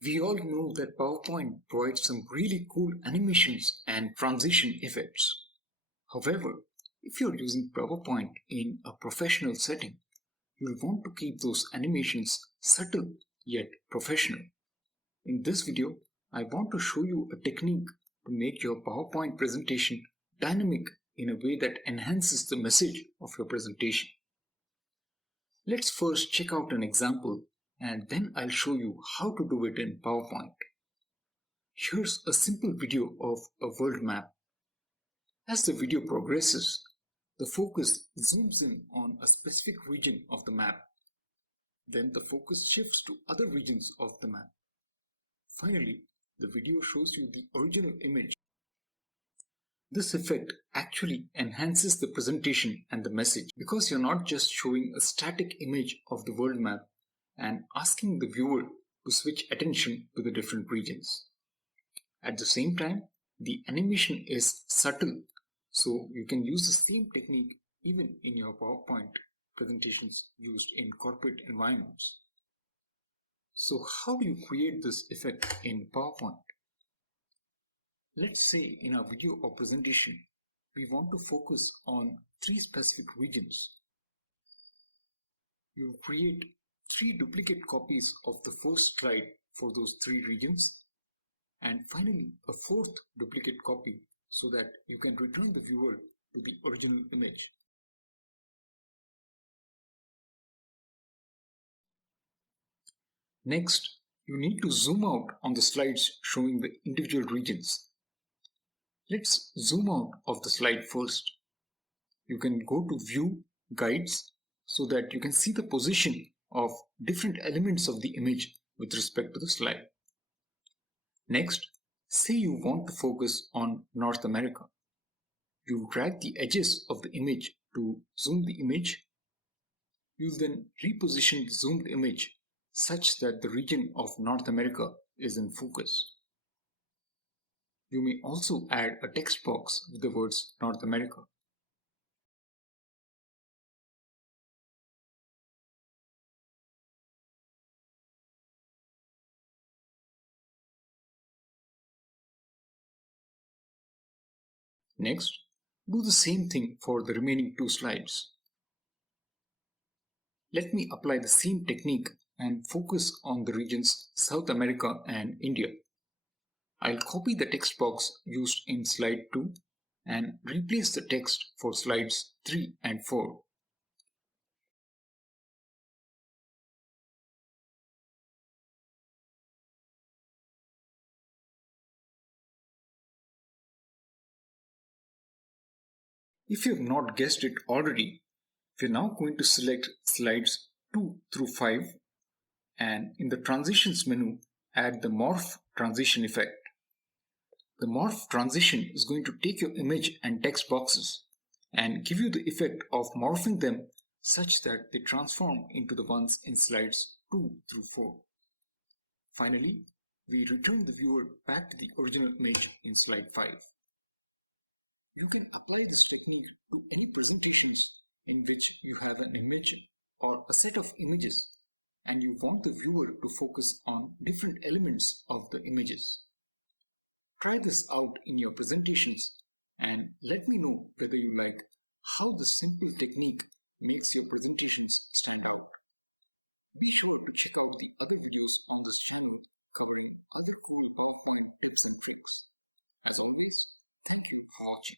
We all know that PowerPoint provides some really cool animations and transition effects. However, if you're using PowerPoint in a professional setting, you'll want to keep those animations subtle yet professional. In this video, I want to show you a technique to make your PowerPoint presentation dynamic in a way that enhances the message of your presentation. Let's first check out an example and then I'll show you how to do it in PowerPoint. Here's a simple video of a world map. As the video progresses, the focus zooms in on a specific region of the map. Then the focus shifts to other regions of the map. Finally, the video shows you the original image. This effect actually enhances the presentation and the message because you're not just showing a static image of the world map and asking the viewer to switch attention to the different regions. At the same time, the animation is subtle, so you can use the same technique even in your PowerPoint presentations used in corporate environments. So how do you create this effect in PowerPoint? Let's say in our video or presentation, we want to focus on 3 specific regions. You'll create 3 duplicate copies of the first slide for those 3 regions, and finally a 4th duplicate copy so that you can return the viewer to the original image. Next, you need to zoom out on the slides showing the individual regions. Let's zoom out of the slide first. You can go to View, Guides, so that you can see the position of different elements of the image with respect to the slide. Next, say you want to focus on North America. You drag the edges of the image to zoom the image. You then reposition the zoomed image such that the region of North America is in focus. You may also add a text box with the words North America. Next, do the same thing for the remaining 2 slides. Let me apply the same technique and focus on the regions South America and India. I'll copy the text box used in slide 2 and replace the text for slides 3 and 4. If you have not guessed it already, we're now going to select slides 2 through 5 and in the transitions menu add the morph transition effect. The morph transition is going to take your image and text boxes and give you the effect of morphing them such that they transform into the ones in slides 2 through 4. Finally, we return the viewer back to the original image in slide 5. You can apply this technique to any presentations in which you have an image or a set of images and you want the viewer to focus on different elements of the images. Try this out in your presentations and let me know whether you like how this simple technique makes your presentations stand out. Be sure to check out the other videos on this channel covering other cool PowerPoint tips and tricks. As always, thank you for watching.